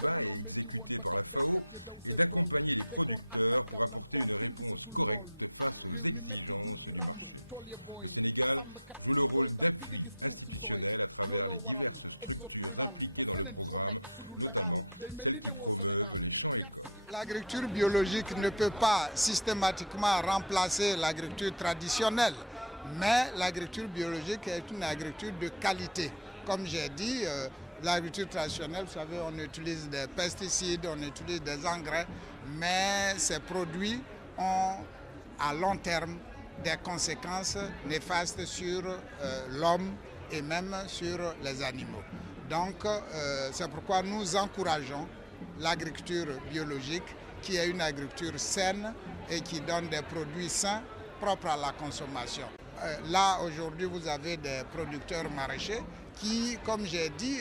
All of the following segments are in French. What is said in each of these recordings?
jamono métti woon ba tax béykat yi daw seen tool décor ak bakkal lan ko kenn gisatul lool réew mi métti jur gi ràmb tool ya booy sàmmkat bi di jooy ndax bi di gis suuf si tooy looloo waral exode rural ba feneen foo nekk fu dul Ndakaaru day mel ni newoo Sénégal. L'agriculture biologique ne peut pas systématiquement remplacer l'agriculture traditionnelle, mais l'agriculture biologique est une agriculture de qualité. Comme j'ai dit, l'agriculture traditionnelle, vous savez, on utilise des pesticides, on utilise des engrais, mais ces produits ont à long terme des conséquences néfastes sur l'homme et même sur les animaux. Donc, c'est pourquoi nous encourageons l'agriculture biologique, qui est une agriculture saine et qui donne des produits sains propres à la consommation. Là, aujourd'hui, vous avez des producteurs maraîchers qui, comme j'ai dit,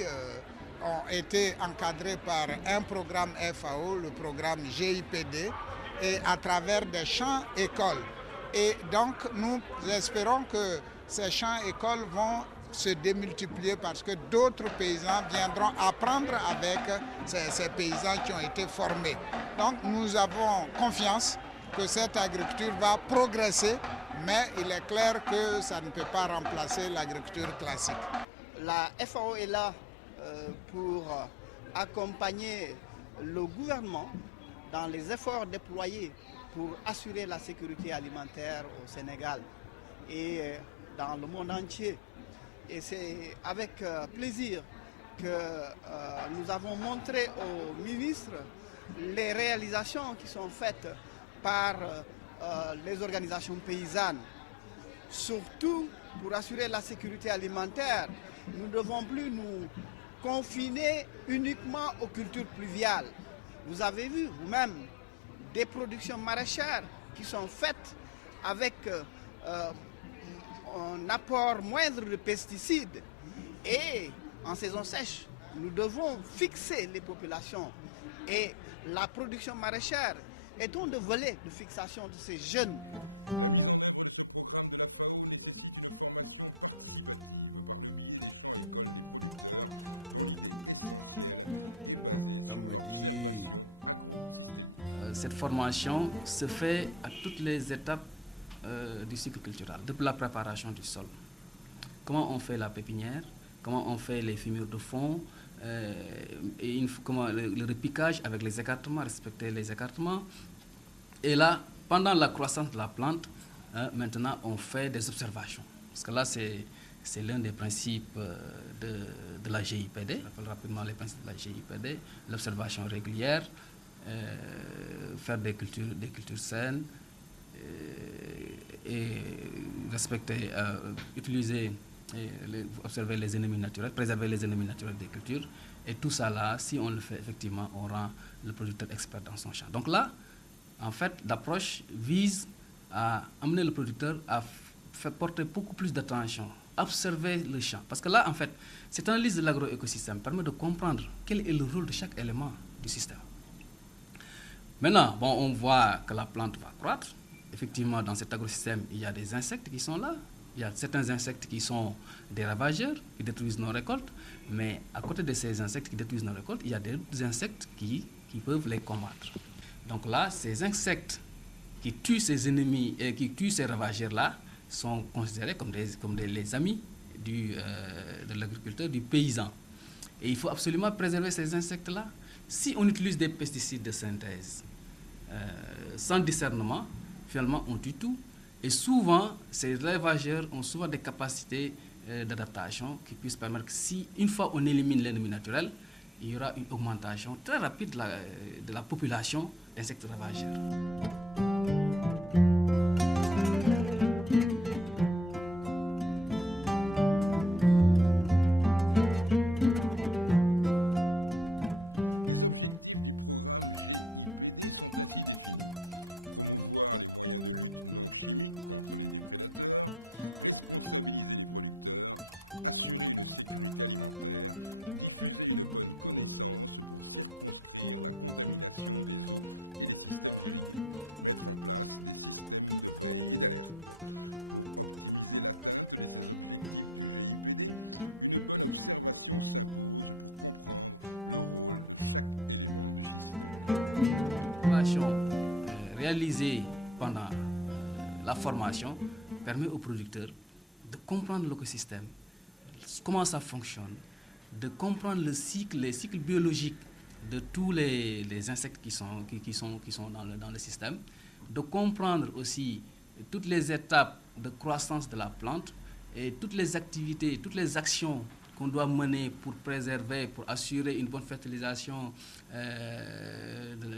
ont été encadrés par un programme FAO, le programme GIPD, et à travers des champs-écoles. Et donc, nous espérons que ces champs-écoles vont se démultiplier parce que d'autres paysans viendront apprendre avec ces paysans qui ont été formés. Donc, nous avons confiance que cette agriculture va progresser, mais il est clair que ça ne peut pas remplacer l'agriculture classique. La FAO est là pour accompagner le gouvernement dans les efforts déployés pour assurer la sécurité alimentaire au Sénégal et dans le monde entier. Et c'est avec plaisir que nous avons montré au ministre les réalisations qui sont faites par les organisations paysannes. Surtout pour assurer la sécurité alimentaire, nous ne devons plus nous confiner uniquement aux cultures pluviales. Vous avez vu vous-même des productions maraîchères qui sont faites avec un apport moindre de pesticides. Et en saison sèche, nous devons fixer les populations. Et la production maraîchère est un des volets de fixation de ces jeunes. Cette formation se fait à toutes les étapes du cycle culturel, depuis la préparation du sol. Comment on fait la pépinière, comment on fait les fumures de fond, comment le repiquage avec les écartements, respecter les écartements. Et là, pendant la croissance de la plante, maintenant on fait des observations. Parce que là, c'est l'un des principes de la GIPD. Je rappelle rapidement les principes de la GIPD, l'observation régulière, faire des cultures saines, et respecter, utiliser, observer les ennemis naturels, préserver les ennemis naturels des cultures. Et tout ça là, si on le fait effectivement, on rend le producteur expert dans son champ. Donc là, en fait, l'approche vise à amener le producteur à faire porter beaucoup plus d'attention, observer le champ. Parce que là, en fait, cette analyse de l'agroécosystème permet de comprendre quel est le rôle de chaque élément du système. Maintenant, bon, on voit que la plante va croître. Effectivement, dans cet agrosystème, il y a des insectes qui sont là. Il y a certains insectes qui sont des ravageurs, qui détruisent nos récoltes. Mais à côté de ces insectes qui détruisent nos récoltes, il y a des insectes qui peuvent les combattre. Donc là, ces insectes qui tuent ces ennemis et qui tuent ces ravageurs-là sont considérés comme les amis de l'agriculteur, du paysan. Et il faut absolument préserver ces insectes-là. Si on utilise des pesticides de synthèse sans discernement, finalement on tue tout. Et souvent, ces ravageurs ont souvent des capacités d'adaptation qui puissent permettre que si une fois on élimine l'ennemi naturel, il y aura une augmentation très rapide de la population d'insectes ravageurs. l'observation réalisée pendant la formation permet aux producteurs de comprendre l'écosystème, comment ça fonctionne, de comprendre les cycles biologiques de tous les insectes qui sont dans le système, de comprendre aussi toutes les étapes de croissance de la plante et toutes les activités, toutes les actions qu'on doit mener pour préserver, pour assurer une bonne fertilisation de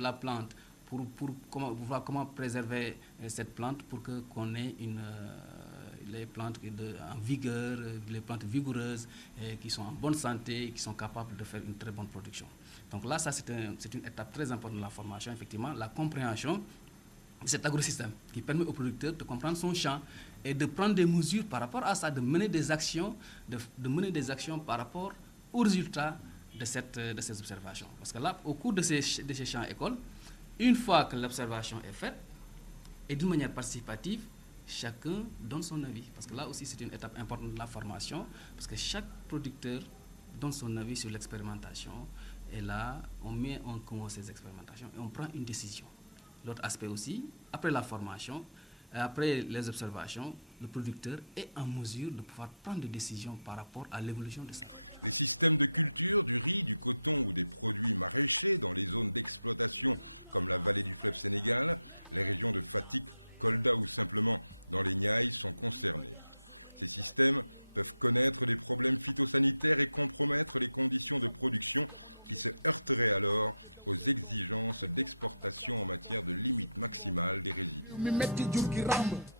la plante, pour voir comment préserver cette plante pour qu'on ait les plantes en vigueur, les plantes vigoureuses, qui sont en bonne santé, qui sont capables de faire une très bonne production. Donc là, ça c'est une étape très importante de la formation, effectivement, la compréhension de cet agrosystème qui permet au producteur de comprendre son champ et de prendre des mesures par rapport à ça, de mener des actions, par rapport aux résultats de ces observations. Parce que là, au cours de ces champs écoles, une fois que l'observation est faite, et d'une manière participative, chacun donne son avis. Parce que là aussi, c'est une étape importante de la formation, parce que chaque producteur donne son avis sur l'expérimentation. Et là, on met en commun ces expérimentations et on prend une décision. L'autre aspect aussi, après la formation, après les observations, le producteur est en mesure de pouvoir prendre des décisions par rapport à l'évolution de sa vie.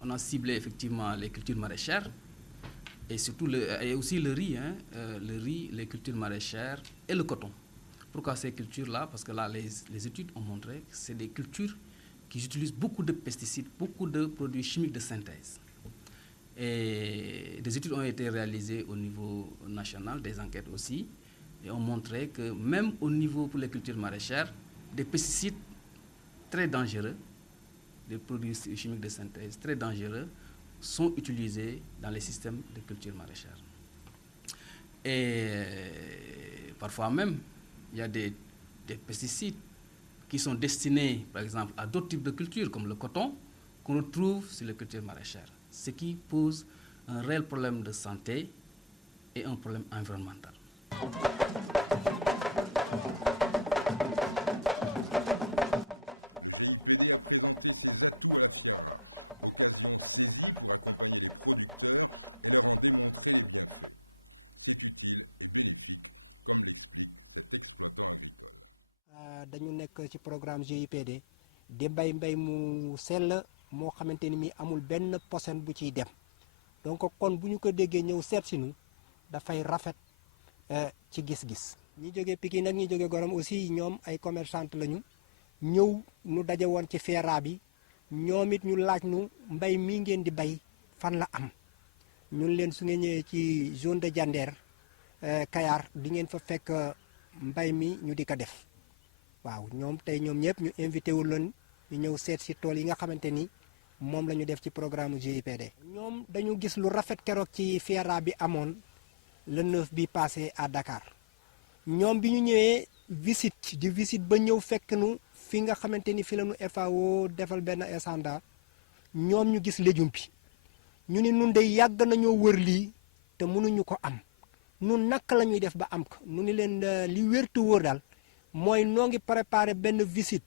On a ciblé effectivement les cultures maraîchères et surtout aussi le riz, les cultures maraîchères et le coton. Pourquoi ces cultures-là? Parce que là, les études ont montré que c'est des cultures qui utilisent beaucoup de pesticides, beaucoup de produits chimiques de synthèse. Et des études ont été réalisées au niveau national, des enquêtes aussi, et ont montré que même au niveau pour les cultures maraîchères, des pesticides très dangereux, des produits chimiques de synthèse très dangereux sont utilisés dans les systèmes de culture maraîchère. Et parfois même, il y a des pesticides qui sont destinés, par exemple, à d'autres types de cultures, comme le coton, qu'on retrouve sur les cultures maraîchères, ce qui pose un réel problème de santé et un problème environnemental. dañu nekk ci programme GIPD di mbay mu sell moo xamante ni mi amul benn posen bu ciy dem donc kon bu ñu ko déggee ñëw seet si nu dafay rafet ci gis-gis. ñi jógee Pikine nag ñi jógee Gorom aussi ñoom ay commerçante lañu ñëw nu daje woon ci FERA bi ñoom it ñu laaj nu mbay mii ngeen di bay fan la am ñun leen su ngeen ñëwee ci zone de Diender Kayar di ngeen fa fekk mbay mi ñu di ko def. waaw ñoom tey ñoom ñëpp ñu invité wu leen ñu ñëw seet si tool yi nga xamante ni moom la ñu def ci programme GIPD. ñoom dañu gis lu rafet keroog ci FERA bi amoon le 9 bi passé à Dakar ñoom bi ñu ñëwee visite ba ñëw fekk nu fi nga xamante ni fi la ñu FAO defal benn essanda ñoom ñu gis légume bi ñu ni nun de yàgg nañoo wër lii te mënuñu ko am nun naka la ñuy def ba am ko nu ni leen li wértu wóor daal mooy noo ngi préparé benn visite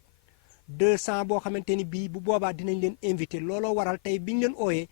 200 boo xamante ni bii bu boobaa dinañ leen invité looloo waral tey biñ leen ooyee